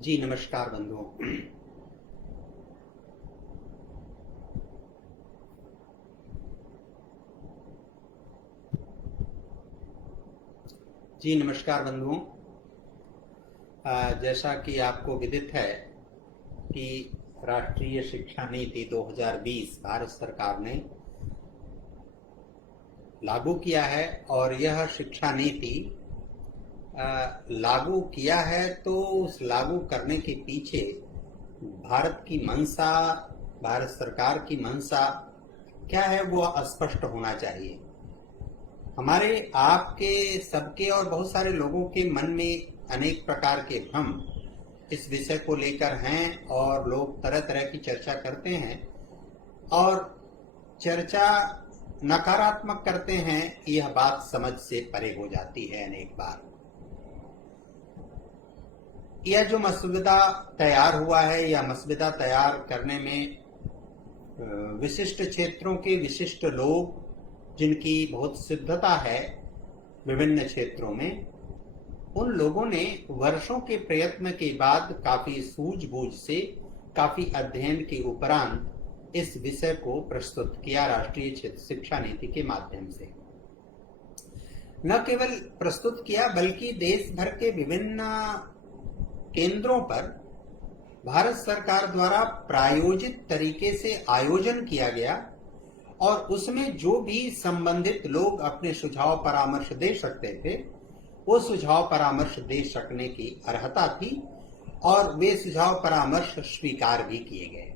जी नमस्कार बंधुओं। जी नमस्कार बंधुओं। जैसा कि आपको विदित है कि राष्ट्रीय शिक्षा नीति 2020 भारत सरकार ने लागू किया है और यह शिक्षा नीति लागू किया है तो उस लागू करने के पीछे भारत की मंशा, भारत सरकार की मंशा क्या है वो स्पष्ट होना चाहिए। हमारे आपके सबके और बहुत सारे लोगों के मन में अनेक प्रकार के भ्रम इस विषय को लेकर हैं और लोग तरह तरह की चर्चा करते हैं और चर्चा नकारात्मक करते हैं। यह बात समझ से परे हो जाती है अनेक बार। यह जो मसौदा तैयार हुआ है, यह मसौदा तैयार करने में विशिष्ट क्षेत्रों के विशिष्ट लोग जिनकी बहुत सिद्धता है विभिन्न क्षेत्रों में, उन लोगों ने वर्षों के प्रयत्न के बाद काफी सूझबूझ से, काफी अध्ययन के उपरांत इस विषय को प्रस्तुत किया राष्ट्रीय शिक्षा नीति के माध्यम से। न केवल प्रस्तुत किया बल्कि देश भर के विभिन्न केंद्रों पर भारत सरकार द्वारा प्रायोजित तरीके से आयोजन किया गया और उसमें जो भी संबंधित लोग अपने सुझाव परामर्श दे सकते थे वो सुझाव परामर्श दे सकने की अर्हता थी और वे सुझाव परामर्श स्वीकार भी किए गए।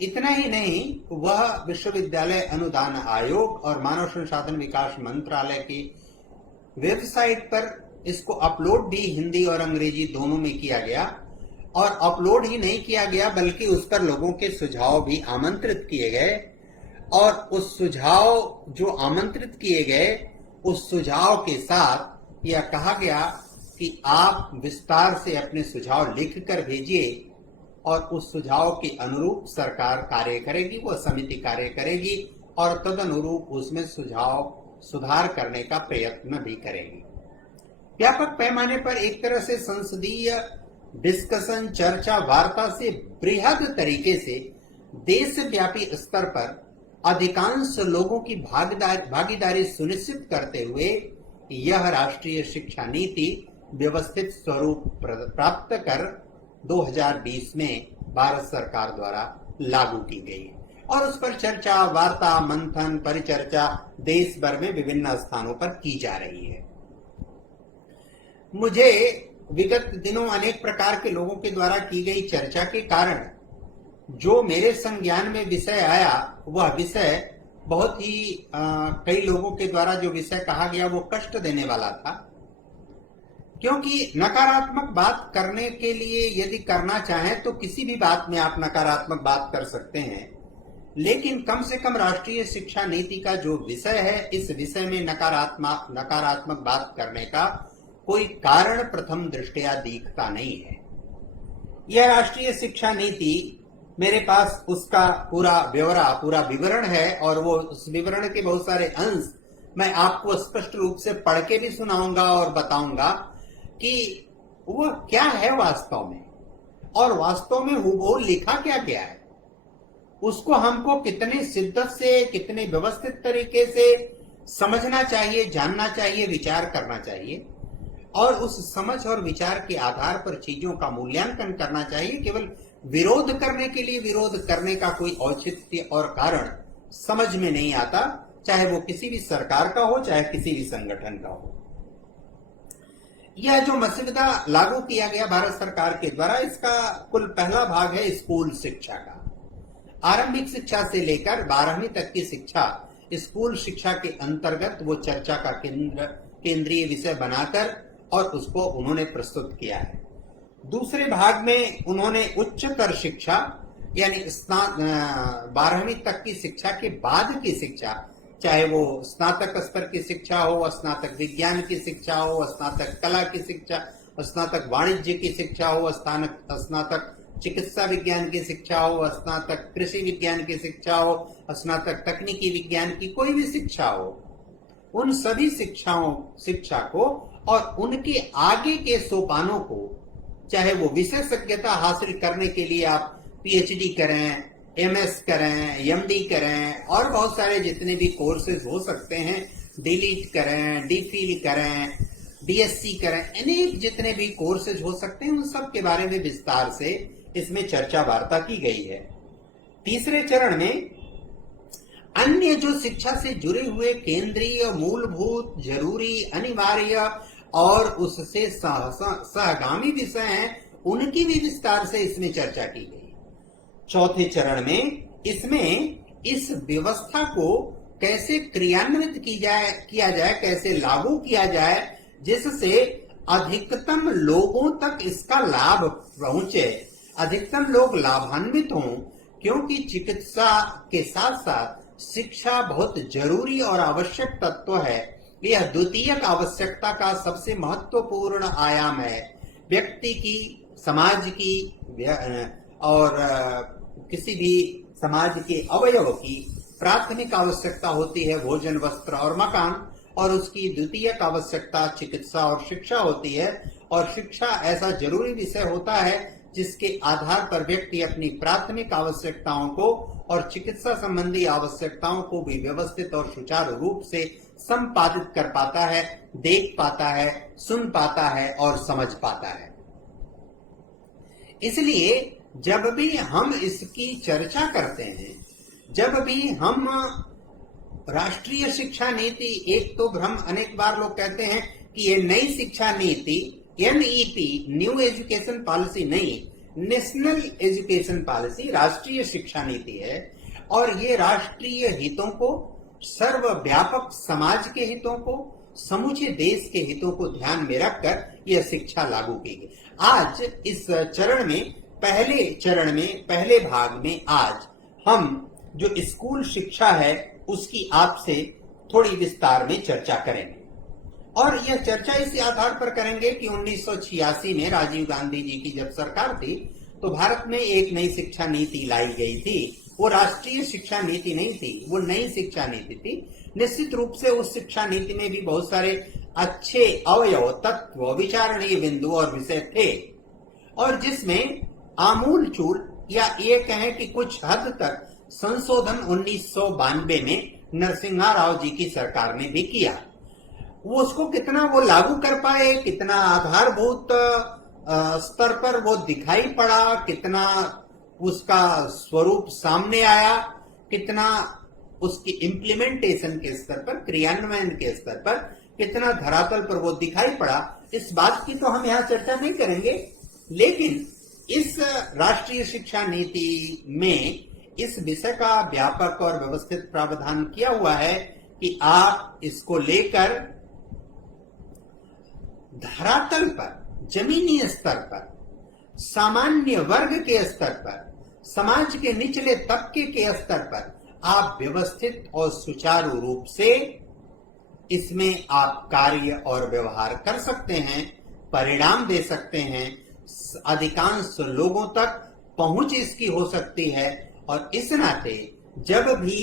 इतना ही नहीं, वह विश्वविद्यालय अनुदान आयोग और मानव संसाधन विकास मंत्रालय की वेबसाइट पर इसको अपलोड भी हिंदी और अंग्रेजी दोनों में किया गया और अपलोड ही नहीं किया गया बल्कि उस पर लोगों के सुझाव भी आमंत्रित किए गए और उस सुझाव जो आमंत्रित किए गए उस सुझाव के साथ यह कहा गया कि आप विस्तार से अपने सुझाव लिख कर भेजिए और उस सुझाव के अनुरूप सरकार कार्य करेगी, वह समिति कार्य करेगी और तदनुरूप उसमें सुझाव सुधार करने का प्रयत्न भी करेगी। व्यापक पैमाने पर एक तरह से संसदीय डिस्कशन, चर्चा, वार्ता से बृहद तरीके से देशव्यापी स्तर पर अधिकांश लोगों की भागीदारी सुनिश्चित करते हुए यह राष्ट्रीय शिक्षा नीति व्यवस्थित स्वरूप प्राप्त कर 2020 में भारत सरकार द्वारा लागू की गई और उस पर चर्चा, वार्ता, मंथन, परिचर्चा देश भर में विभिन्न स्थानों पर की जा रही है। मुझे विगत दिनों अनेक प्रकार के लोगों के द्वारा की गई चर्चा के कारण जो मेरे संज्ञान में विषय आया वह विषय बहुत ही कई लोगों के द्वारा जो विषय कहा गया वो कष्ट देने वाला था, क्योंकि नकारात्मक बात करने के लिए यदि करना चाहें तो किसी भी बात में आप नकारात्मक बात कर सकते हैं, लेकिन कम से कम राष्ट्रीय शिक्षा नीति का जो विषय है इस विषय में नकारात्मक बात करने का कोई कारण प्रथम दृष्टया दिखता नहीं है। यह राष्ट्रीय शिक्षा नीति मेरे पास उसका पूरा ब्यौरा, पूरा विवरण है और वो उस विवरण के बहुत सारे अंश मैं आपको स्पष्ट रूप से पढ़ के भी सुनाऊंगा और बताऊंगा कि वह क्या है वास्तव में और वास्तव में वो लिखा क्या गया है। उसको हमको कितने शिद्दत से, कितने व्यवस्थित तरीके से समझना चाहिए, जानना चाहिए, विचार करना चाहिए और उस समझ और विचार के आधार पर चीजों का मूल्यांकन करना चाहिए। केवल विरोध करने के लिए विरोध करने का कोई औचित्य और कारण समझ में नहीं आता, चाहे वो किसी भी सरकार का हो, चाहे किसी भी संगठन का हो। यह जो मसौदा लागू किया गया भारत सरकार के द्वारा, इसका कुल पहला भाग है स्कूल शिक्षा का। आरंभिक शिक्षा से लेकर 12वीं तक की शिक्षा स्कूल शिक्षा के अंतर्गत वो चर्चा का केंद्रीय विषय बनाकर और उसको उन्होंने प्रस्तुत किया है। दूसरे भाग में उन्होंने उच्चतर शिक्षा यानी 12वीं तक की शिक्षा के बाद की शिक्षा, चाहे वो स्नातक स्तर की शिक्षा हो, स्नातक विज्ञान की शिक्षा हो, स्नातक कला की शिक्षा, स्नातक वाणिज्य की शिक्षा हो, स्नातक चिकित्सा विज्ञान की शिक्षा हो, स्नातक कृषि विज्ञान की शिक्षा हो, स्नातक तकनीकी विज्ञान की कोई भी शिक्षा हो, उन सभी शिक्षा को और उनके आगे के सोपानों को चाहे वो विशेषज्ञता हासिल करने के लिए आप पीएचडी करें, एमएस करें, एमडी करें और बहुत सारे जितने भी कोर्सेज हो सकते हैं, डिलीट करें, डीफिल करें, डीएससी करें, अनेक जितने भी कोर्सेज हो सकते हैं उन सब के बारे में विस्तार से इसमें चर्चा वार्ता की गई है। तीसरे चरण में अन्य जो शिक्षा से जुड़े हुए केंद्रीय, मूलभूत, जरूरी, अनिवार्य और उससे सहगामी विषय हैं, उनकी भी विस्तार से इसमें चर्चा की गई। चौथे चरण में इसमें इस व्यवस्था को कैसे क्रियान्वित किया जाए, कैसे लागू किया जाए, जिससे अधिकतम लोगों तक इसका लाभ पहुंचे, अधिकतम लोग लाभान्वित हों, क्योंकि चिकित्सा के साथ साथ शिक्षा बहुत जरूरी और आवश्यक तत्व है। यह द्वितीयक आवश्यकता का सबसे महत्वपूर्ण आयाम है। व्यक्ति की, समाज की और किसी भी समाज के अवयव की प्राथमिक आवश्यकता होती है भोजन, वस्त्र और मकान, और उसकी द्वितीयक आवश्यकता चिकित्सा और शिक्षा होती है। और शिक्षा ऐसा जरूरी विषय होता है जिसके आधार पर व्यक्ति अपनी प्राथमिक आवश्यकताओं को और चिकित्सा संबंधी आवश्यकताओं को भी व्यवस्थित और सुचारू रूप से संपादित कर पाता है, देख पाता है, सुन पाता है और समझ पाता है। इसलिए जब भी हम इसकी चर्चा करते हैं, जब भी हम राष्ट्रीय शिक्षा नीति, एक तो भ्रम अनेक बार लोग कहते हैं कि ये नई शिक्षा नीति एनईपी, न्यू एजुकेशन पॉलिसी नहीं, नेशनल एजुकेशन पॉलिसी, राष्ट्रीय शिक्षा नीति है। और ये राष्ट्रीय हितों को, सर्वव्यापक समाज के हितों को, समूचे देश के हितों को ध्यान में रखकर यह शिक्षा लागू की गई। आज इस चरण में, पहले चरण में, पहले भाग में आज हम जो स्कूल शिक्षा है उसकी आपसे थोड़ी विस्तार में चर्चा करेंगे। और यह चर्चा इसी आधार पर करेंगे कि 1986 में राजीव गांधी जी की जब सरकार थी तो भारत में एक नई शिक्षा नीति लाई गई थी। वो राष्ट्रीय शिक्षा नीति नहीं थी, वो नई शिक्षा नीति थी। निश्चित रूप से उस शिक्षा नीति में भी बहुत सारे अच्छे अवयव, तत्व, विचारणीय बिंदु और विषय थे, और जिसमें आमूल चूल या ये कहें कि कुछ हद तक संशोधन 1992 में नरसिम्हा राव जी की सरकार ने भी किया। वो उसको कितना वो लागू कर पाए, कितना आधारभूत स्तर पर वो दिखाई पड़ा, कितना उसका स्वरूप सामने आया, कितना उसकी इम्प्लीमेंटेशन के स्तर पर, क्रियान्वयन के स्तर पर कितना धरातल पर वो दिखाई पड़ा, इस बात की तो हम यहाँ चर्चा नहीं करेंगे। लेकिन इस राष्ट्रीय शिक्षा नीति में इस विषय का व्यापक और व्यवस्थित प्रावधान किया हुआ है कि आप इसको लेकर धरातल पर, जमीनी स्तर पर, सामान्य वर्ग के स्तर पर, समाज के निचले तबके के स्तर पर आप व्यवस्थित और सुचारू रूप से इसमें आप कार्य और व्यवहार कर सकते हैं, परिणाम दे सकते हैं, अधिकांश लोगों तक पहुंच इसकी हो सकती है। और इस नाते जब भी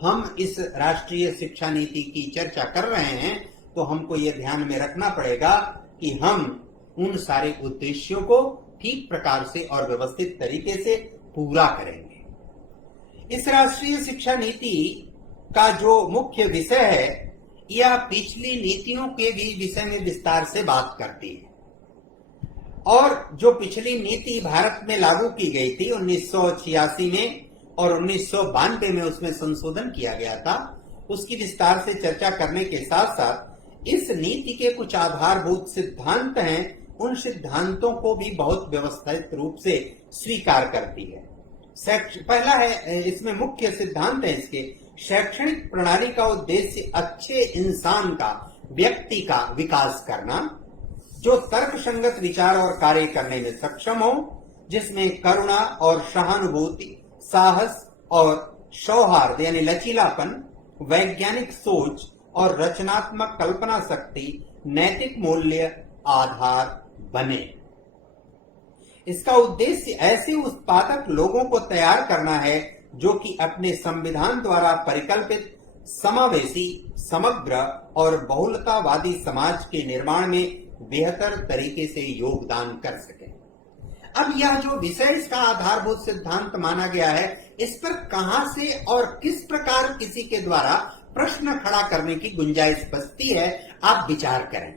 हम इस राष्ट्रीय शिक्षा नीति की चर्चा कर रहे हैं तो हमको ये ध्यान में रखना पड़ेगा कि हम उन सारे उद्देश्यों को ठीक प्रकार से और व्यवस्थित तरीके से पूरा करेंगे। इस राष्ट्रीय शिक्षा नीति का जो मुख्य विषय है, यह पिछली नीतियों के भी विषय में विस्तार से बात करती है। और जो पिछली नीति भारत में लागू की गई थी 1986 में और 1992 में उसमें संशोधन किया गया था, उसकी विस्तार से चर्चा करने के साथ साथ इस नीति के कुछ आधारभूत सिद्धांत हैं, उन सिद्धांतों को भी बहुत व्यवस्थित रूप से स्वीकार करती है। पहला है, इसमें मुख्य सिद्धांत है इसके, शैक्षणिक प्रणाली का उद्देश्य अच्छे इंसान का, व्यक्ति का विकास करना, जो तर्कसंगत विचार और कार्य करने में सक्षम हो, जिसमें करुणा और सहानुभूति, साहस और सौहार्द यानी लचीलापन, वैज्ञानिक सोच और रचनात्मक कल्पना शक्ति, नैतिक मूल्य आधार बने। इसका उद्देश्य ऐसे उत्पादक लोगों को तैयार करना है जो कि अपने संविधान द्वारा परिकल्पित समावेशी, समग्र और बहुलतावादी समाज के निर्माण में बेहतर तरीके से योगदान कर सके। अब यह जो विषय इसका आधारभूत सिद्धांत माना गया है, इस पर कहां से और किस प्रकार किसी के द्वारा प्रश्न खड़ा करने की गुंजाइश बचती है, आप विचार करें।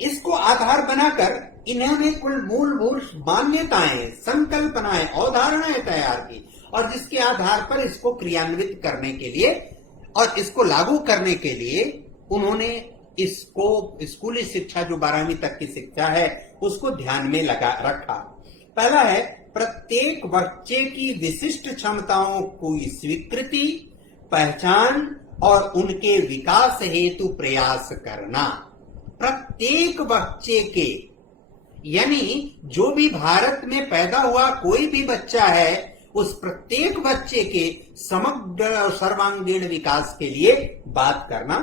इसको आधार बनाकर इन्होंने कुल मूलभूत मान्यताएं, संकल्पनाएं, अवधारणाएं तैयार की और जिसके आधार पर इसको क्रियान्वित करने के लिए और इसको लागू करने के लिए उन्होंने इसको स्कूली शिक्षा जो 12वीं तक की शिक्षा है उसको ध्यान में लगा रखा। पहला है प्रत्येक बच्चे की विशिष्ट क्षमताओं की स्वीकृति, पहचान और उनके विकास हेतु प्रयास करना। प्रत्येक बच्चे के, यानी जो भी भारत में पैदा हुआ कोई भी बच्चा है, उस प्रत्येक बच्चे के समग्र और सर्वांगीण विकास के लिए बात करना।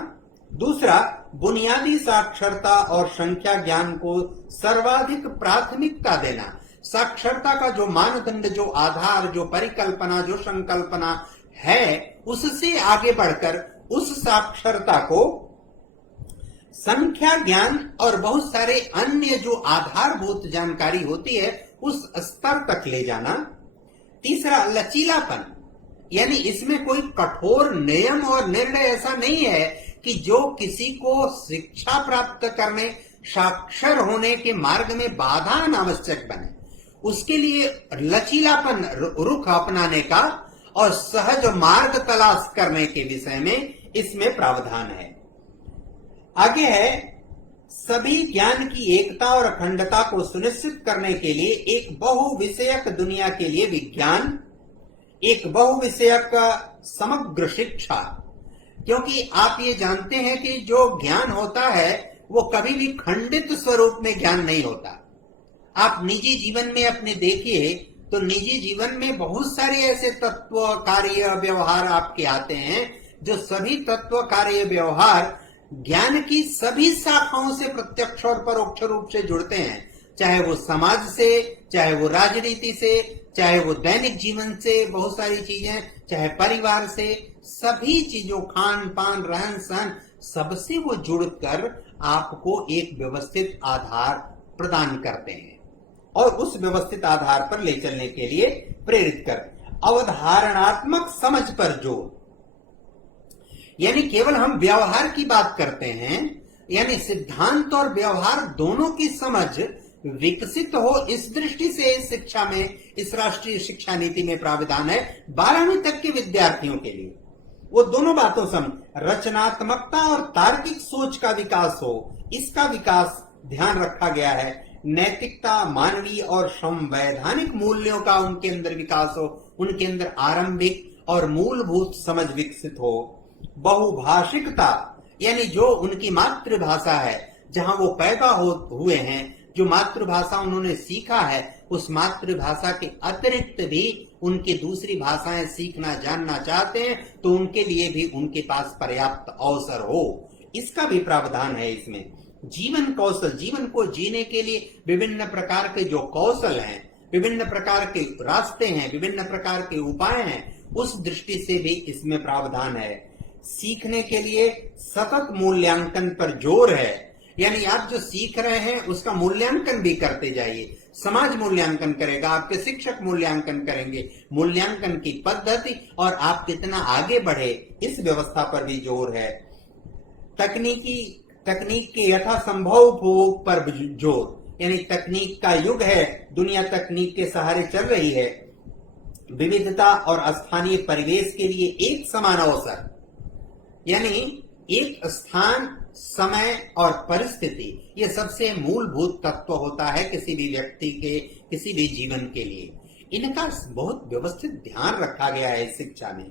दूसरा, बुनियादी साक्षरता और संख्या ज्ञान को सर्वाधिक प्राथमिकता देना। साक्षरता का जो मानदंड, जो आधार, जो परिकल्पना, जो संकल्पना है, उससे आगे बढ़कर उस साक्षरता को संख्या ज्ञान और बहुत सारे अन्य जो आधारभूत जानकारी होती है उस स्तर तक ले जाना। तीसरा, लचीलापन, यानी इसमें कोई कठोर नियम और निर्णय ऐसा नहीं है कि जो किसी को शिक्षा प्राप्त करने, साक्षर होने के मार्ग में बाधा अनावश्यक बने। उसके लिए लचीलापन, रुख अपनाने का और सहज मार्ग तलाश करने के विषय में इसमें प्रावधान है। आगे है, सभी ज्ञान की एकता और अखंडता को सुनिश्चित करने के लिए एक बहुविषयक दुनिया के लिए विज्ञान, एक बहुविषयक समग्र शिक्षा। क्योंकि आप ये जानते हैं कि जो ज्ञान होता है वो कभी भी खंडित स्वरूप में ज्ञान नहीं होता। आप निजी जीवन में अपने देखिए तो निजी जीवन में बहुत सारे ऐसे तत्व, कार्य, व्यवहार आपके आते हैं जो सभी तत्व, कार्य, व्यवहार ज्ञान की सभी शाखाओं से प्रत्यक्ष और परोक्ष रूप से जुड़ते हैं। चाहे वो समाज से, चाहे वो राजनीति से, चाहे वो दैनिक जीवन से, बहुत सारी चीजें, चाहे परिवार से, सभी चीजों, खान पान, रहन सहन, सबसे वो जुड़कर आपको एक व्यवस्थित आधार प्रदान करते हैं और उस व्यवस्थित आधार पर ले चलने के लिए प्रेरित करते हैं। अवधारणात्मक समझ पर जोर, यानी केवल हम व्यवहार की बात करते हैं, यानी सिद्धांत और व्यवहार दोनों की समझ विकसित हो, इस दृष्टि से इस शिक्षा में, इस राष्ट्रीय शिक्षा नीति में प्रावधान है 12वीं तक के विद्यार्थियों के लिए। वो दोनों बातों समझ, रचनात्मकता और तार्किक सोच का विकास हो, इसका विकास ध्यान रखा गया है। नैतिकता, मानवीय और संवैधानिक मूल्यों का उनके अंदर विकास हो, उनके अंदर आरंभिक और मूलभूत समझ विकसित हो। बहुभाषिकता, यानी जो उनकी मातृभाषा है, जहां वो पैदा हुए हैं, जो मातृभाषा उन्होंने सीखा है, उस मातृभाषा के अतिरिक्त भी उनकी दूसरी भाषाएं सीखना, जानना चाहते हैं तो उनके लिए भी उनके पास पर्याप्त अवसर हो, इसका भी प्रावधान है इसमें। जीवन कौशल, जीवन को जीने के लिए विभिन्न प्रकार के जो कौशल हैं, विभिन्न प्रकार के रास्ते हैं, विभिन्न प्रकार के उपाय हैं, उस दृष्टि से भी इसमें प्रावधान है। सीखने के लिए सतत मूल्यांकन पर जोर है, यानी आप जो सीख रहे हैं उसका मूल्यांकन भी करते जाइए। समाज मूल्यांकन करेगा, आपके शिक्षक मूल्यांकन करेंगे, मूल्यांकन की पद्धति और आप कितना आगे बढ़े, इस व्यवस्था पर भी जोर है। तकनीक के यथासंभव उपयोग पर जोर, यानी तकनीक का युग है, दुनिया तकनीक के सहारे चल रही है। विविधता और स्थानीय परिवेश के लिए एक समान अवसर, यानी एक स्थान, समय और परिस्थिति, ये सबसे मूलभूत तत्व होता है किसी भी व्यक्ति के, किसी भी जीवन के लिए। इनका बहुत व्यवस्थित ध्यान रखा गया है इस शिक्षा में।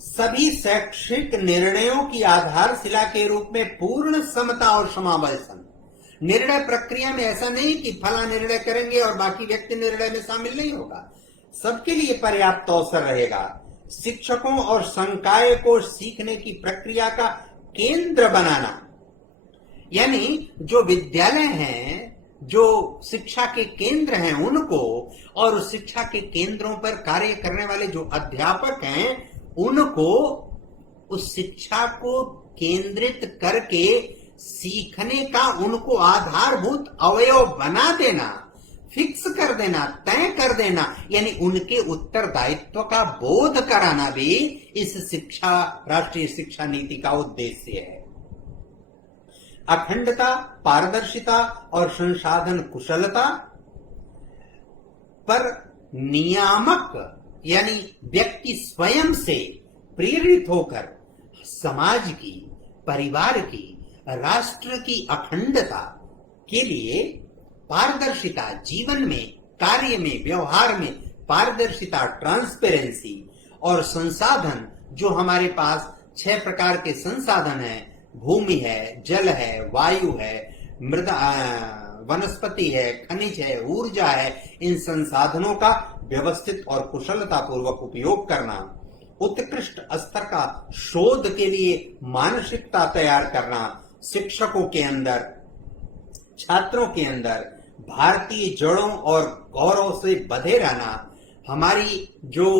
सभी शैक्षिक निर्णयों की आधारशिला के रूप में पूर्ण समता और समावेशन। निर्णय प्रक्रिया में ऐसा नहीं कि फला निर्णय करेंगे और बाकी व्यक्ति निर्णय में शामिल नहीं होगा, सबके लिए पर्याप्त अवसर रहेगा। शिक्षकों और संकाय को सीखने की प्रक्रिया का केंद्र बनाना, यानी जो विद्यालय हैं, जो शिक्षा के केंद्र हैं उनको, और उस शिक्षा के केंद्रों पर कार्य करने वाले जो अध्यापक हैं उनको उस शिक्षा को केंद्रित करके सीखने का उनको आधारभूत अवयव बना देना, फिक्स कर देना, तय कर देना, यानी उनके उत्तरदायित्व का बोध कराना भी इस शिक्षा, राष्ट्रीय शिक्षा नीति का उद्देश्य है। अखंडता, पारदर्शिता और संसाधन कुशलता पर नियामक यानी व्यक्ति स्वयं से प्रेरित होकर समाज की, परिवार की, राष्ट्र की अखंडता के लिए पारदर्शिता, जीवन में, कार्य में, व्यवहार में पारदर्शिता, ट्रांसपेरेंसी और संसाधन, जो हमारे पास 6 प्रकार के संसाधन हैं, भूमि है, जल है, वायु है, मृदा, वनस्पति है, खनिज है, ऊर्जा है, इन संसाधनों का व्यवस्थित और कुशलता पूर्वक उपयोग करना, उत्कृष्ट स्तर का शोध के लिए मानसिकता तैयार करना, शिक्षकों के अंदर, छात्रों के अंदर भारतीय जड़ों और गौरव से बंधे रहना, हमारी जो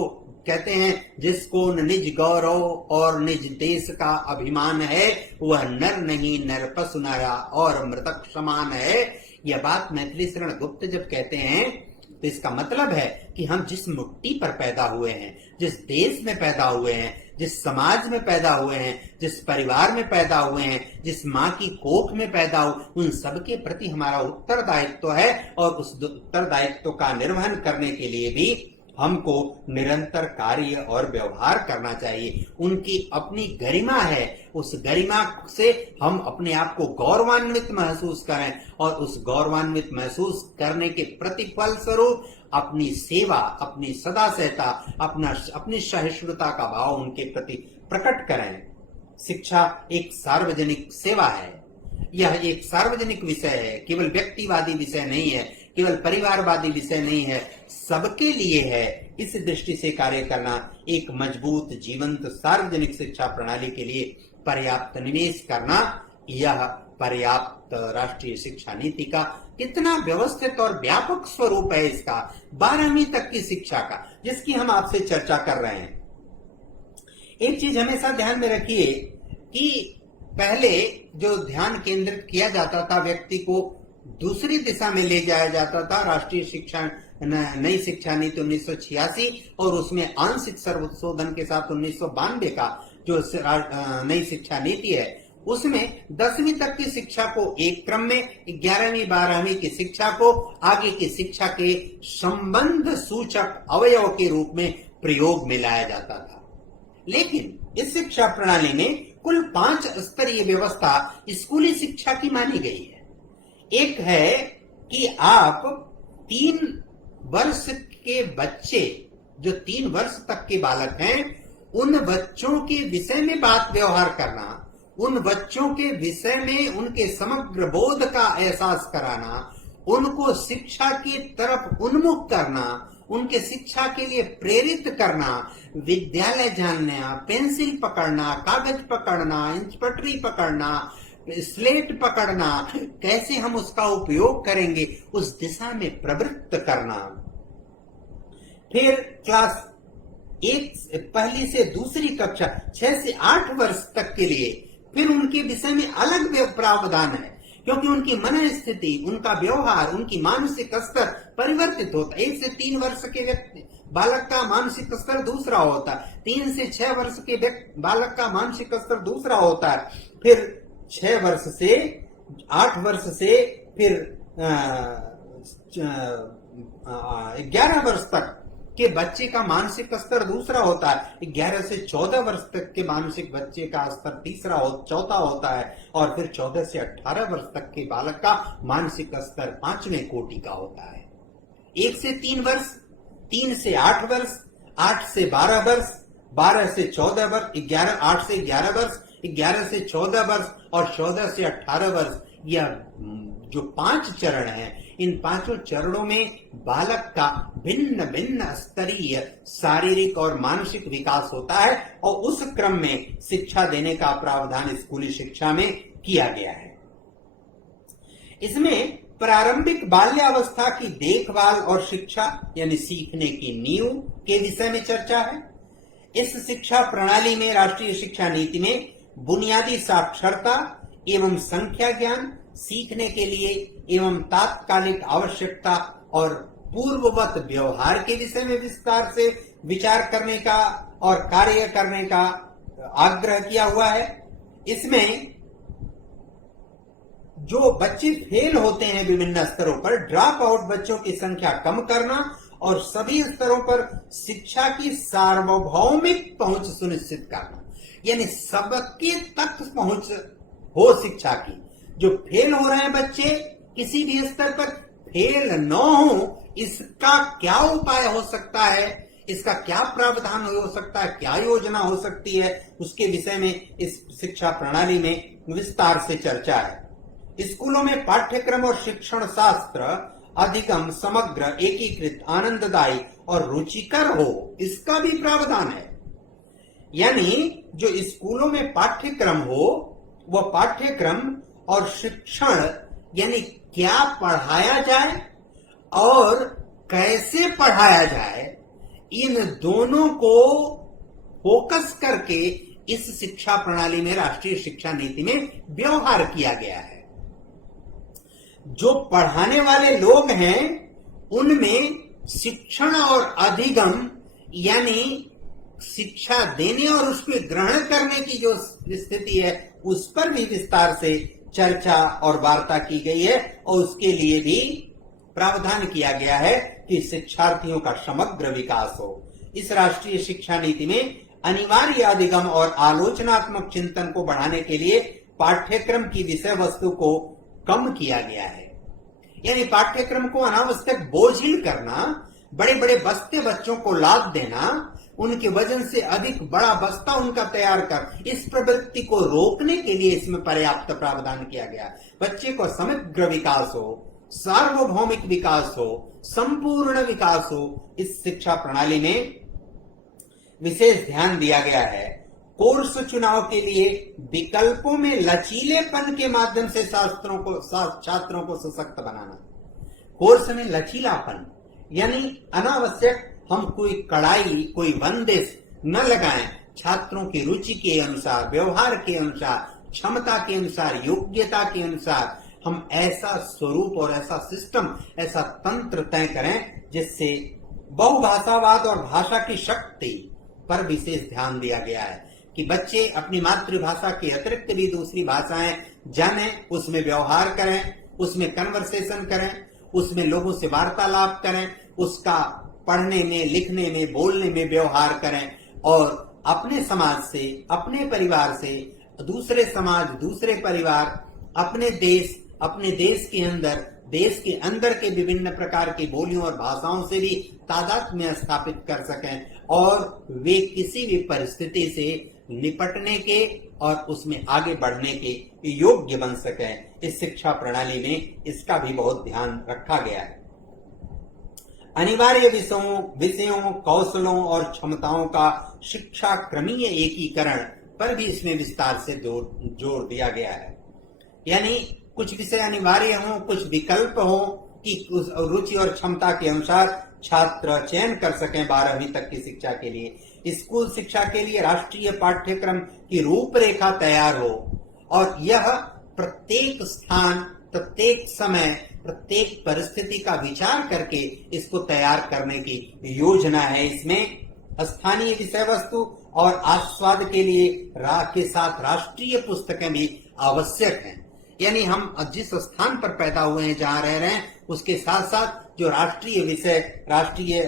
कहते हैं जिसको निज गौरव और निज देश का अभिमान है, वह नर नहीं नर पशु नरा और मृतक समान है। यह बात मैथिली शरण गुप्त जब कहते हैं तो इसका मतलब है कि हम जिस मिट्टी पर पैदा हुए हैं, जिस देश में पैदा हुए हैं, जिस समाज में पैदा हुए हैं, जिस परिवार में पैदा हुए हैं, जिस माँ की कोख में पैदा हुए, उन सबके प्रति हमारा उत्तरदायित्व है और उस उत्तरदायित्व का निर्वहन करने के लिए भी हमको निरंतर कार्य और व्यवहार करना चाहिए। उनकी अपनी गरिमा है, उस गरिमा से हम अपने आप को गौरवान्वित महसूस करें और उस गौरवान्वित महसूस करने के प्रतिफल स्वरूप अपनी सेवा, अपनी सदासहता, अपनी सहिष्णुता का भाव उनके प्रति प्रकट करें। शिक्षा एक सार्वजनिक सेवा है, यह एक सार्वजनिक विषय है, केवल व्यक्तिवादी विषय नहीं है, केवल परिवारवादी विषय नहीं है, सबके लिए है। इस दृष्टि से कार्य करना एक मजबूत, जीवंत सार्वजनिक शिक्षा प्रणाली के लिए पर्याप्त निवेश करना, यह पर्याप्त राष्ट्रीय शिक्षा नीति का कितना व्यवस्थित और व्यापक स्वरूप है इसका 12वीं तक की शिक्षा का, जिसकी हम आपसे चर्चा कर रहे हैं। एक चीज हमेशा ध्यान में रखिए कि पहले जो ध्यान केंद्रित किया जाता था, व्यक्ति को दूसरी दिशा में ले जाया जाता था। राष्ट्रीय शिक्षा नई शिक्षा नीति 1986 और उसमें आंशिक संशोधन के साथ 1992 का जो नई शिक्षा नीति है, उसमें 10वीं तक की शिक्षा को एक क्रम में, 11वीं 12वीं की शिक्षा को आगे की शिक्षा के संबंध सूचक अवयव के रूप में प्रयोग में लाया जाता था। लेकिन इस शिक्षा प्रणाली में कुल 5 स्तरीय व्यवस्था स्कूली शिक्षा की मानी गई है। एक है कि आप 3 वर्ष के बच्चे, जो 3 वर्ष तक के बालक हैं, उन बच्चों के विषय में बात व्यवहार करना, उन बच्चों के विषय में उनके समग्र बोध का एहसास कराना, उनको शिक्षा की तरफ उन्मुख करना, उनके शिक्षा के लिए प्रेरित करना, विद्यालय जानना, पेंसिल पकड़ना, कागज पकड़ना, इंच पटरी पकड़ना, स्लेट पकड़ना, कैसे हम उसका उपयोग करेंगे, उस दिशा में प्रवृत्त करना। फिर क्लास 1 पहली से दूसरी कक्षा 6 से 8 वर्ष तक के लिए फिर उनके विषय में अलग प्रावधान है, क्योंकि उनकी मन स्थिति, उनका व्यवहार, उनकी मानसिक स्तर परिवर्तित होता है। 1 से 3 वर्ष के व्यक्ति बालक का मानसिक स्तर दूसरा होता है, 3 से 6 वर्ष के बालक का मानसिक स्तर दूसरा होता है, फिर 6 वर्ष से 8 वर्ष से फिर 11 वर्ष तक के बच्चे का मानसिक स्तर दूसरा होता है। 11 से 14 वर्ष तक के मानसिक बच्चे का स्तर चौथा होता है और फिर 14 से 18 वर्ष तक के बालक का मानसिक स्तर 5वें कोटि का होता है। 1 से 3 वर्ष, 3 से 8 वर्ष, 8 से 12 वर्ष, 12 से 14 वर्ष, 8 से 11 वर्ष, 11 से 14 वर्ष और 14 से 18 वर्ष, यह जो 5 चरण हैं, इन 5 चरणों में बालक का भिन्न भिन्न स्तरीय शारीरिक और मानसिक विकास होता है और उस क्रम में शिक्षा देने का प्रावधान स्कूली शिक्षा में किया गया है। इसमें प्रारंभिक बाल्यावस्था की देखभाल और शिक्षा यानी सीखने की नींव के विषय में चर्चा है। इस शिक्षा प्रणाली में, राष्ट्रीय शिक्षा नीति में बुनियादी साक्षरता एवं संख्या ज्ञान सीखने के लिए एवं तात्कालिक आवश्यकता और पूर्ववत व्यवहार के विषय में विस्तार से विचार करने का और कार्य करने का आग्रह किया हुआ है। इसमें जो बच्चे फेल होते हैं विभिन्न स्तरों पर, ड्रॉप आउट बच्चों की संख्या कम करना और सभी स्तरों पर शिक्षा की सार्वभौमिक पहुंच सुनिश्चित करना, यानी सबके तक पहुंच हो शिक्षा की। जो फेल हो रहे हैं बच्चे किसी भी स्तर पर फेल न हो, इसका क्या उपाय हो सकता है, इसका क्या प्रावधान हो सकता है, क्या योजना हो सकती है, उसके विषय में इस शिक्षा प्रणाली में विस्तार से चर्चा है। स्कूलों में पाठ्यक्रम और शिक्षण शास्त्र अधिगम समग्र, एकीकृत, आनंददायी और रुचिकर हो, इसका भी प्रावधान है। यानी जो स्कूलों में पाठ्यक्रम हो, वह पाठ्यक्रम और शिक्षण यानी क्या पढ़ाया जाए और कैसे पढ़ाया जाए, इन दोनों को फोकस करके इस शिक्षा प्रणाली में, राष्ट्रीय शिक्षा नीति में व्यवहार किया गया है। जो पढ़ाने वाले लोग हैं उनमें शिक्षण और अधिगम यानी शिक्षा देने और उसके ग्रहण करने की जो स्थिति है, उस पर भी विस्तार से चर्चा और वार्ता की गई है और उसके लिए भी प्रावधान किया गया है कि शिक्षार्थियों का समग्र विकास हो। इस राष्ट्रीय शिक्षा नीति में अनिवार्य अधिगम और आलोचनात्मक चिंतन को बढ़ाने के लिए पाठ्यक्रम की विषय वस्तु को कम किया गया है। यानी पाठ्यक्रम को अनावश्यक बोझिल करना, बड़े बड़े बस्ते बच्चों को लाद देना, उनके वजन से अधिक बड़ा बस्ता उनका तैयार कर, इस प्रवृत्ति को रोकने के लिए इसमें पर्याप्त प्रावधान किया गया। बच्चे को समग्र विकास हो, सार्वभौमिक विकास हो, संपूर्ण विकास हो, इस शिक्षा प्रणाली में विशेष ध्यान दिया गया है। कोर्स चुनाव के लिए विकल्पों में लचीलेपन के माध्यम से छात्रों को सशक्त बनाना। कोर्स में लचीलापन यानी अनावश्यक हम कोई कड़ाई, कोई बंदिश न लगाएं। छात्रों की रुचि के अनुसार, व्यवहार के अनुसार, क्षमता के अनुसार, योग्यता के अनुसार हम ऐसा स्वरूप और ऐसा सिस्टम, ऐसा तंत्र तय करें जिससे बहुभाषावाद और भाषा की शक्ति पर विशेष ध्यान दिया गया है कि बच्चे अपनी मातृभाषा के अतिरिक्त भी दूसरी भाषाएं जानें, उसमें व्यवहार करें, उसमें कन्वर्सेशन करें, उसमें लोगों से वार्तालाप करें, उसका पढ़ने में, लिखने में, बोलने में व्यवहार करें और अपने समाज से, अपने परिवार से, दूसरे समाज, दूसरे परिवार, अपने देश के अंदर के विभिन्न प्रकार की बोलियों और भाषाओं से भी तादात्म्य स्थापित कर सकें और वे किसी भी परिस्थिति से निपटने के और उसमें आगे बढ़ने के योग्य बन सकें। इस शिक्षा प्रणाली में इसका भी बहुत ध्यान रखा गया है। अनिवार्य विषयों, कौशलों और क्षमताओं का शिक्षा क्रमीय एकीकरण पर भी इसमें विस्तार से जोर दिया गया है। यानी कुछ विषय अनिवार्य हों, कुछ विकल्प हों कि उस रुचि और क्षमता के अनुसार छात्र चयन कर सकें 12वीं तक की शिक्षा के लिए। स्कूल शिक्षा के लिए राष्ट्रीय पाठ्यक्रम की रूपरेखा तैयार हो और यह प्रत्येक स्थान, प्रत्येक समय, प्रत्येक परिस्थिति का विचार करके इसको तैयार करने की योजना है। इसमें स्थानीय विषय वस्तु और आस्वाद के लिए के साथ राष्ट्रीय पुस्तकें भी आवश्यक हैं। यानी हम जिस स्थान पर पैदा हुए हैं, जहां रह रहे हैं, उसके साथ साथ जो राष्ट्रीय विषय, राष्ट्रीय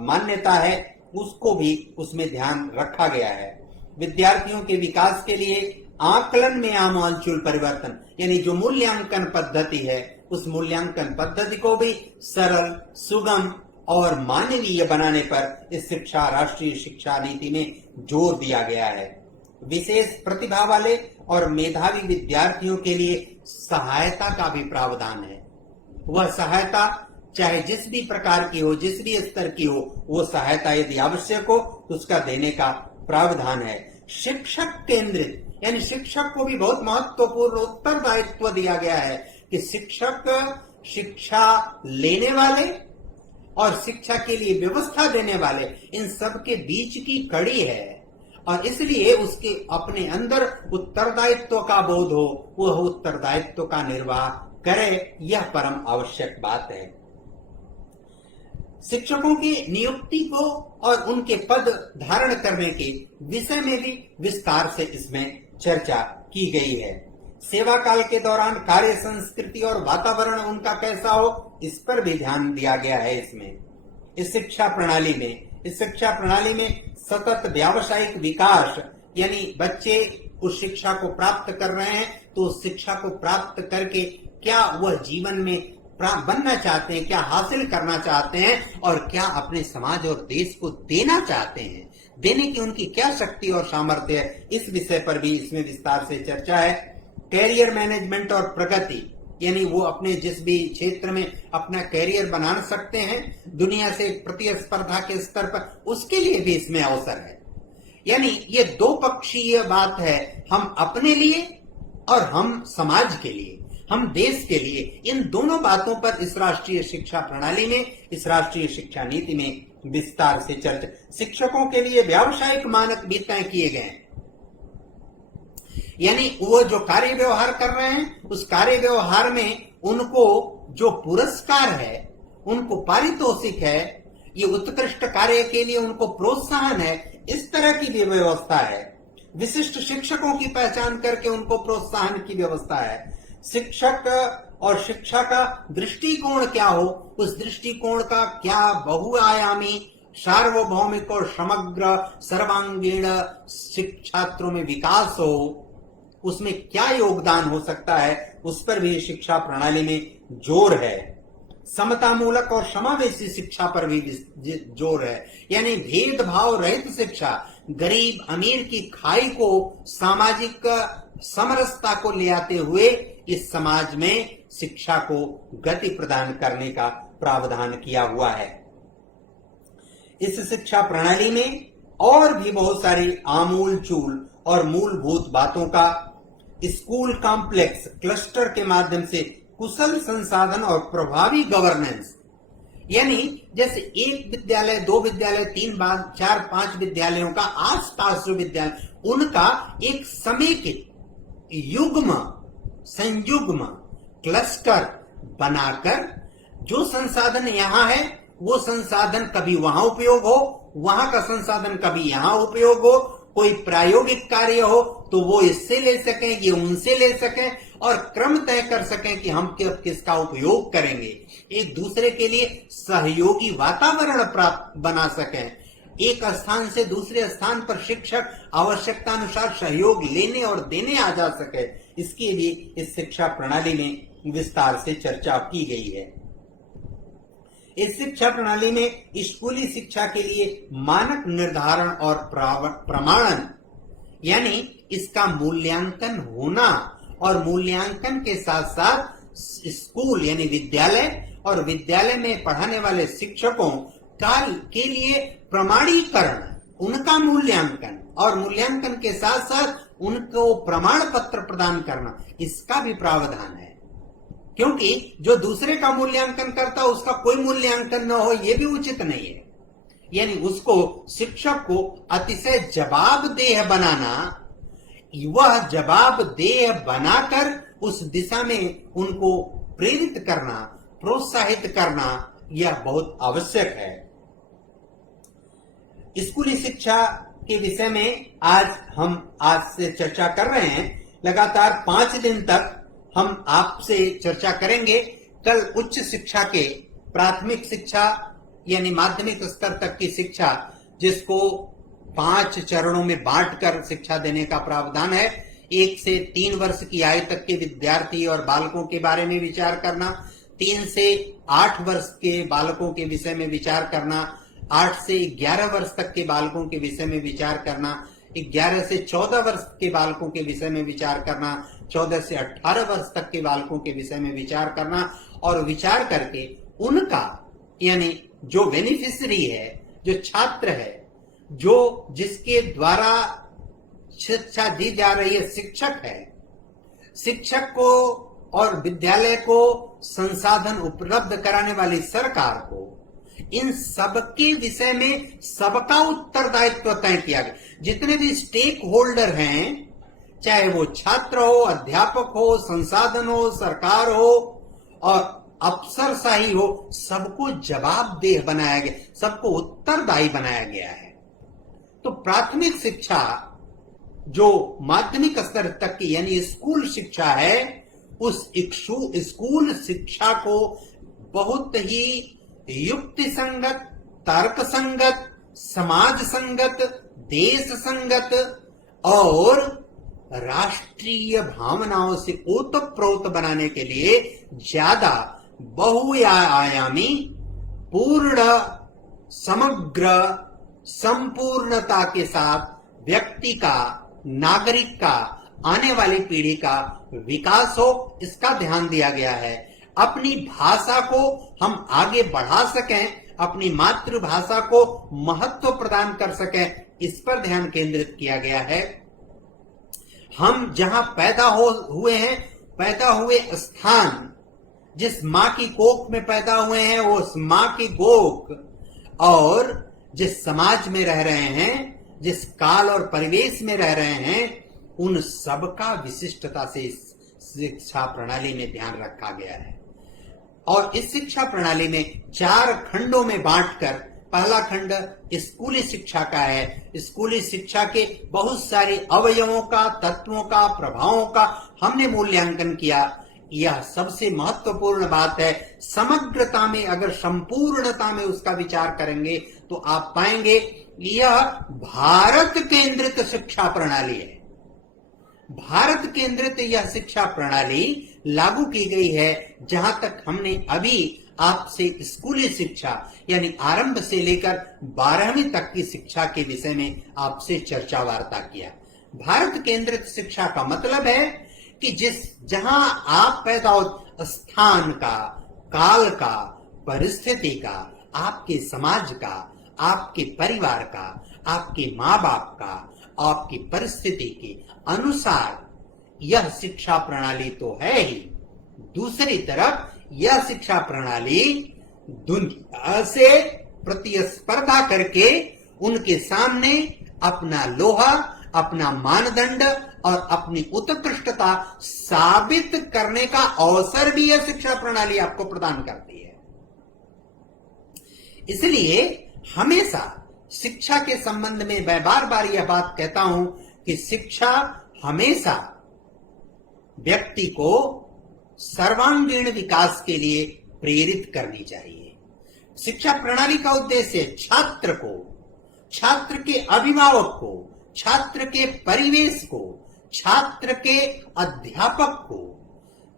मान्यता है, उसको भी उसमें ध्यान रखा गया है। विद्यार्थियों के विकास के लिए आकलन में आमूलचूल परिवर्तन, यानी जो मूल्यांकन पद्धति है, उस मूल्यांकन पद्धति को भी सरल, सुगम और मानवीय बनाने पर इस राष्ट्रीय शिक्षा नीति में जोर दिया गया है। विशेष प्रतिभा वाले और मेधावी विद्यार्थियों के लिए सहायता का भी प्रावधान है। वह सहायता चाहे जिस भी प्रकार की हो, जिस भी स्तर की हो, वो सहायता यदि आवश्यक हो तो उसका देने का प्रावधान है। शिक्षक केंद्रित यानी शिक्षक को भी बहुत महत्वपूर्ण उत्तरदायित्व दिया गया है कि शिक्षक शिक्षा लेने वाले और शिक्षा के लिए व्यवस्था देने वाले, इन सब के बीच की कड़ी है और इसलिए उसके अपने अंदर उत्तरदायित्व का बोध हो, वह उत्तरदायित्व का निर्वाह करे, यह परम आवश्यक बात है। शिक्षकों की नियुक्ति को और उनके पद धारण करने के विषय में भी विस्तार से इसमें चर्चा की गई है। सेवा काल के दौरान कार्य संस्कृति और वातावरण उनका कैसा हो, इस पर भी ध्यान दिया गया है। इस शिक्षा प्रणाली में सतत व्यावसायिक विकास, यानी बच्चे उस शिक्षा को प्राप्त कर रहे हैं तो उस शिक्षा को प्राप्त करके क्या वह जीवन में बनना चाहते हैं, क्या हासिल करना चाहते हैं और क्या अपने समाज और देश को देना चाहते हैं, देने की उनकी क्या शक्ति और सामर्थ्य है, इस विषय पर भी इसमें विस्तार से चर्चा है। कैरियर मैनेजमेंट और प्रगति, यानी वो अपने जिस भी क्षेत्र में अपना कैरियर बना सकते हैं दुनिया से प्रतिस्पर्धा के स्तर पर, उसके लिए भी इसमें अवसर है। यानी ये दो पक्षीय बात है, हम अपने लिए और हम समाज के लिए, हम देश के लिए, इन दोनों बातों पर इस राष्ट्रीय शिक्षा प्रणाली में, इस राष्ट्रीय शिक्षा नीति में विस्तार से चर्चा। शिक्षकों के लिए व्यावसायिक मानक भी तय किए गए हैं, यानी वो जो कार्य व्यवहार कर रहे हैं उस कार्य व्यवहार में उनको जो पुरस्कार है, उनको पारितोषिक है, ये उत्कृष्ट कार्य के लिए उनको प्रोत्साहन है, इस तरह की भी व्यवस्था है। विशिष्ट शिक्षकों की पहचान करके उनको प्रोत्साहन की व्यवस्था है। शिक्षक और शिक्षा का दृष्टिकोण क्या हो, उस दृष्टिकोण का क्या बहुआयामी, सार्वभौमिक और समग्र सर्वांगीण छात्रों में विकास हो, उसमें क्या योगदान हो सकता है, उस पर भी शिक्षा प्रणाली में जोर है। समतामूलक और समावेशी शिक्षा पर भी जोर है, यानी भेदभाव रहित शिक्षा, गरीब अमीर की खाई को, सामाजिक समरसता को ले आते हुए इस समाज में शिक्षा को गति प्रदान करने का प्रावधान किया हुआ है। इस शिक्षा प्रणाली में और भी बहुत सारी आमूलचूल और मूलभूत बातों का स्कूल कॉम्प्लेक्स क्लस्टर के माध्यम से कुशल संसाधन और प्रभावी गवर्नेंस, यानी जैसे एक विद्यालय, दो विद्यालय, 3, 4, 5 विद्यालयों का आसपास जो विद्यालय, उनका एक समेकित युग्म संयुग्म क्लस्टर बनाकर जो संसाधन यहाँ है वो संसाधन कभी वहां उपयोग हो, वहां का संसाधन कभी यहाँ उपयोग हो, कोई प्रायोगिक कार्य हो तो वो इससे ले सकें, ये उनसे ले सकें और क्रम तय कर सकें कि हम किसका उपयोग करेंगे, एक दूसरे के लिए सहयोगी वातावरण प्राप्त बना सकें, एक स्थान से दूसरे स्थान पर शिक्षक आवश्यकता अनुसार सहयोग लेने और देने आ जा सके, इसके लिए इस शिक्षा प्रणाली में विस्तार से चर्चा की गई है। इस शिक्षा प्रणाली में स्कूली शिक्षा के लिए मानक निर्धारण और प्रमाणन, यानी इसका मूल्यांकन होना और मूल्यांकन के साथ साथ स्कूल यानी विद्यालय और विद्यालय में पढ़ाने वाले शिक्षकों के लिए प्रमाणीकरण, उनका मूल्यांकन और मूल्यांकन के साथ साथ उनको प्रमाण पत्र प्रदान करना, इसका भी प्रावधान है। क्योंकि जो दूसरे का मूल्यांकन करता उसका कोई मूल्यांकन न हो, यह भी उचित नहीं है। यानी उसको, शिक्षक को अतिशय जवाबदेह बनाना, वह जवाबदेह बनाकर उस दिशा में उनको प्रेरित करना, प्रोत्साहित करना, यह बहुत आवश्यक है। स्कूली शिक्षा के विषय में आज से चर्चा कर रहे हैं। लगातार 5 दिन तक हम आपसे चर्चा करेंगे। कल उच्च शिक्षा के प्राथमिक शिक्षा यानी माध्यमिक स्तर तक की शिक्षा, जिसको 5 चरणों में बांटकर शिक्षा देने का प्रावधान है। 1 से 3 वर्ष की आयु तक के विद्यार्थी और बालकों के बारे में विचार करना, 3 से 8 वर्ष के बालकों के विषय में विचार करना, 8 से 11 वर्ष तक के बालकों के विषय में विचार करना, 11 से 14 वर्ष के बालकों के विषय में विचार करना, 14 से 18 वर्ष तक के बालकों के विषय में विचार करना और विचार करके उनका, यानी जो बेनिफिशियरी है, जो छात्र है, जो जिसके द्वारा शिक्षा दी जा रही है, शिक्षक है, शिक्षक को और विद्यालय को संसाधन उपलब्ध कराने वाली सरकार को, इन सबके विषय में सबका उत्तरदायित्व तय किया गया। जितने भी स्टेक होल्डर हैं, चाहे वो छात्र हो, अध्यापक हो, संसाधन हो, सरकार हो और अफसरशाही हो, सबको जवाबदेह बनाया गया, सबको उत्तरदायी बनाया गया है। तो प्राथमिक शिक्षा जो माध्यमिक स्तर तक की यानी स्कूल शिक्षा है, उस स्कूल शिक्षा को बहुत ही युक्ति संगत, तर्क संगत, समाज संगत, देश संगत और राष्ट्रीय भावनाओं से ओतप्रोत बनाने के लिए ज्यादा बहुआयामी, पूर्ण, समग्र, संपूर्णता के साथ व्यक्ति का, नागरिक का, आने वाली पीढ़ी का विकास हो, इसका ध्यान दिया गया है। अपनी भाषा को हम आगे बढ़ा सकें, अपनी मातृभाषा को महत्व प्रदान कर सकें, इस पर ध्यान केंद्रित किया गया है। हम जहां पैदा हुए हैं, पैदा हुए स्थान, जिस मां की कोख में पैदा हुए हैं, वो उस मां की कोख और जिस समाज में रह रहे हैं, जिस काल और परिवेश में रह रहे हैं, उन सबका विशिष्टता से इस शिक्षा प्रणाली में ध्यान रखा गया है। और इस शिक्षा प्रणाली में 4 खंडों में बांटकर, पहला खंड स्कूली शिक्षा का है। स्कूली शिक्षा के बहुत सारे अवयवों का, तत्वों का, प्रभावों का हमने मूल्यांकन किया। यह सबसे महत्वपूर्ण बात है। समग्रता में, अगर संपूर्णता में उसका विचार करेंगे तो आप पाएंगे यह भारत केंद्रित शिक्षा प्रणाली है। भारत केंद्रित यह शिक्षा प्रणाली लागू की गई है। जहां तक हमने अभी आपसे स्कूली शिक्षा यानी आरंभ से लेकर 12वीं तक की शिक्षा के विषय में आपसे चर्चा वार्ता किया। भारत केंद्रित शिक्षा का मतलब है कि जहां आप पैदा हो, स्थान का, काल का, परिस्थिति का, आपके समाज का, आपके परिवार का, आपके माँ बाप का, आपकी परिस्थिति के अनुसार यह शिक्षा प्रणाली तो है ही। दूसरी तरफ यह शिक्षा प्रणाली दुनिया से प्रतिस्पर्धा करके उनके सामने अपना लोहा, अपना मानदंड और अपनी उत्कृष्टता साबित करने का अवसर भी यह शिक्षा प्रणाली आपको प्रदान करती है। इसलिए हमेशा शिक्षा के संबंध में मैं बार बार यह बात कहता हूं कि शिक्षा हमेशा व्यक्ति को सर्वांगीण विकास के लिए प्रेरित करनी चाहिए। शिक्षा प्रणाली का उद्देश्य छात्र को, छात्र के अभिभावक को, छात्र के परिवेश को, छात्र के अध्यापक को,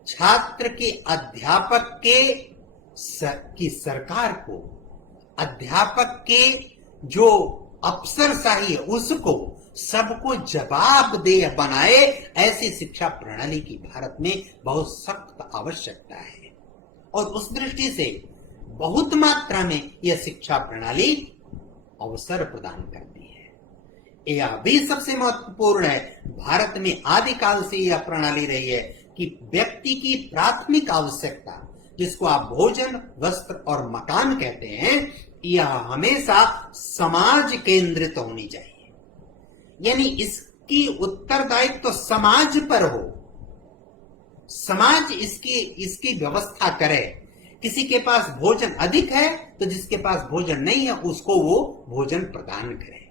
छात्र के अध्यापक की सरकार को, अध्यापक के जो अफसरशाही है उसको, सबको जवाबदेह बनाए, ऐसी शिक्षा प्रणाली की भारत में बहुत सख्त आवश्यकता है। और उस दृष्टि से बहुत मात्रा में यह शिक्षा प्रणाली अवसर प्रदान करती है। यह भी सबसे महत्वपूर्ण है। भारत में आदिकाल से यह प्रणाली रही है कि व्यक्ति की प्राथमिक आवश्यकता, जिसको आप भोजन, वस्त्र और मकान कहते हैं, यह हमेशा समाज केंद्रित होनी चाहिए। यानी इसकी उत्तरदायित्व तो समाज पर हो, समाज इसकी व्यवस्था करे। किसी के पास भोजन अधिक है तो जिसके पास भोजन नहीं है उसको वो भोजन प्रदान करे।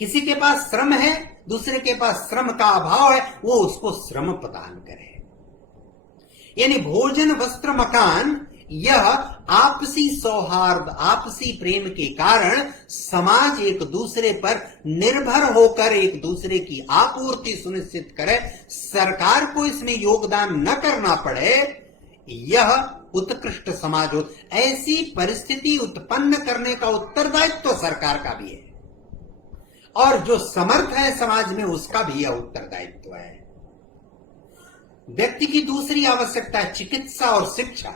किसी के पास श्रम है, दूसरे के पास श्रम का अभाव है, वो उसको श्रम प्रदान करे। यानी भोजन, वस्त्र, मकान, यह आपसी सौहार्द, आपसी प्रेम के कारण समाज एक दूसरे पर निर्भर होकर एक दूसरे की आपूर्ति सुनिश्चित करे, सरकार को इसमें योगदान न करना पड़े, यह उत्कृष्ट समाज हो। ऐसी परिस्थिति उत्पन्न करने का उत्तरदायित्व तो सरकार का भी है और जो समर्थ है समाज में उसका भी यह उत्तरदायित्व है। व्यक्ति की दूसरी आवश्यकता है चिकित्सा और शिक्षा।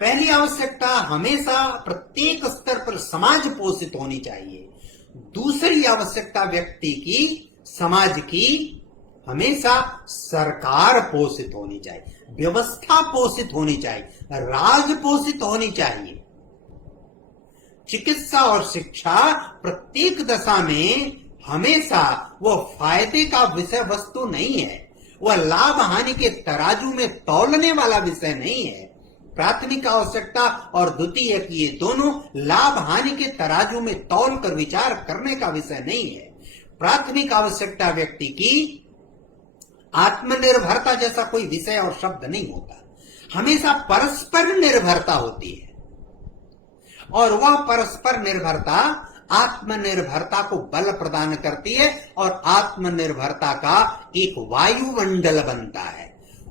पहली आवश्यकता हमेशा प्रत्येक स्तर पर समाज पोषित होनी चाहिए। दूसरी आवश्यकता व्यक्ति की, समाज की, हमेशा सरकार पोषित होनी चाहिए, व्यवस्था पोषित होनी चाहिए, राज पोषित होनी चाहिए। चिकित्सा और शिक्षा प्रत्येक दशा में हमेशा वो फायदे का विषय वस्तु नहीं है, वह लाभ हानि के तराजू में तौलने वाला विषय नहीं है। प्राथमिक आवश्यकता और द्वितीयक ये दोनों लाभ हानि के तराजू में तौल कर विचार करने का विषय नहीं है। प्राथमिक आवश्यकता व्यक्ति की आत्मनिर्भरता जैसा कोई विषय और शब्द नहीं होता, हमेशा परस्पर निर्भरता होती है, और वह परस्पर निर्भरता आत्मनिर्भरता को बल प्रदान करती है और आत्मनिर्भरता का एक वायुमंडल बनता है।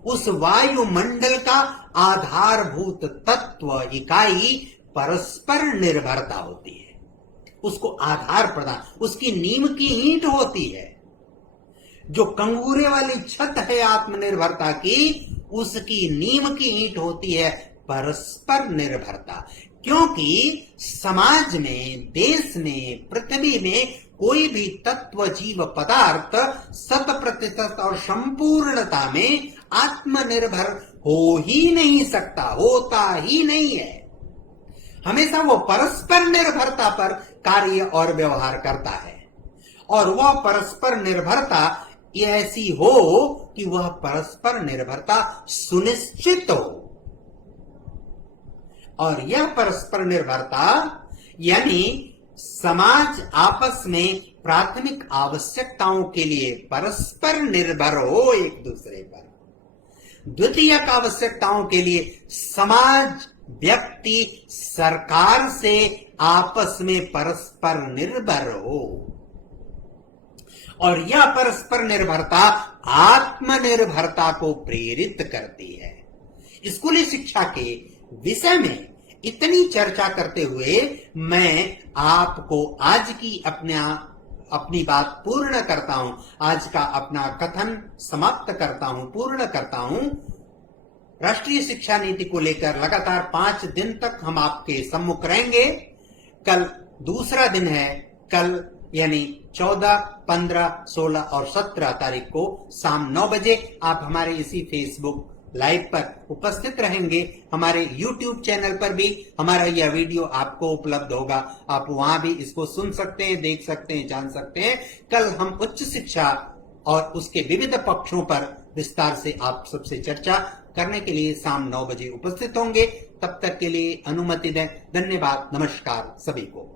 उस वायुमंडल का आधारभूत तत्व इकाई परस्पर निर्भरता होती है, उसको आधार प्रदान, उसकी नींव की ईंट होती है। जो कंगूरे वाली छत है आत्मनिर्भरता की, उसकी नींव की ईंट होती है परस्पर निर्भरता। क्योंकि समाज में, देश में, पृथ्वी में कोई भी तत्व जीव पदार्थ 100% और संपूर्णता में आत्मनिर्भर हो ही नहीं सकता, होता ही नहीं है। हमेशा वो परस्पर निर्भरता पर कार्य और व्यवहार करता है, और वह परस्पर निर्भरता ऐसी हो कि वह परस्पर निर्भरता सुनिश्चित हो। और यह परस्पर निर्भरता यानी समाज आपस में प्राथमिक आवश्यकताओं के लिए परस्पर निर्भर हो एक दूसरे पर, द्वितीयक आवश्यकताओं के लिए समाज, व्यक्ति, सरकार से आपस में परस्पर निर्भर हो। और यह परस्पर निर्भरता आत्मनिर्भरता को प्रेरित करती है। स्कूली शिक्षा के विषय में इतनी चर्चा करते हुए मैं आपको आज की अपनी बात पूर्ण करता हूं, आज का अपना कथन समाप्त करता हूं, पूर्ण करता हूं। राष्ट्रीय शिक्षा नीति को लेकर लगातार 5 दिन तक हम आपके सम्मुख रहेंगे। कल दूसरा दिन है, कल यानी 14, 15, 16 और 17 तारीख को शाम 9 बजे आप हमारे इसी फेसबुक लाइव पर उपस्थित रहेंगे। हमारे YouTube चैनल पर भी हमारा यह वीडियो आपको उपलब्ध होगा, आप वहां भी इसको सुन सकते हैं, देख सकते हैं, जान सकते हैं। कल हम उच्च शिक्षा और उसके विविध पक्षों पर विस्तार से आप सबसे चर्चा करने के लिए शाम 9 बजे उपस्थित होंगे। तब तक के लिए अनुमति दें। धन्यवाद, नमस्कार सभी को।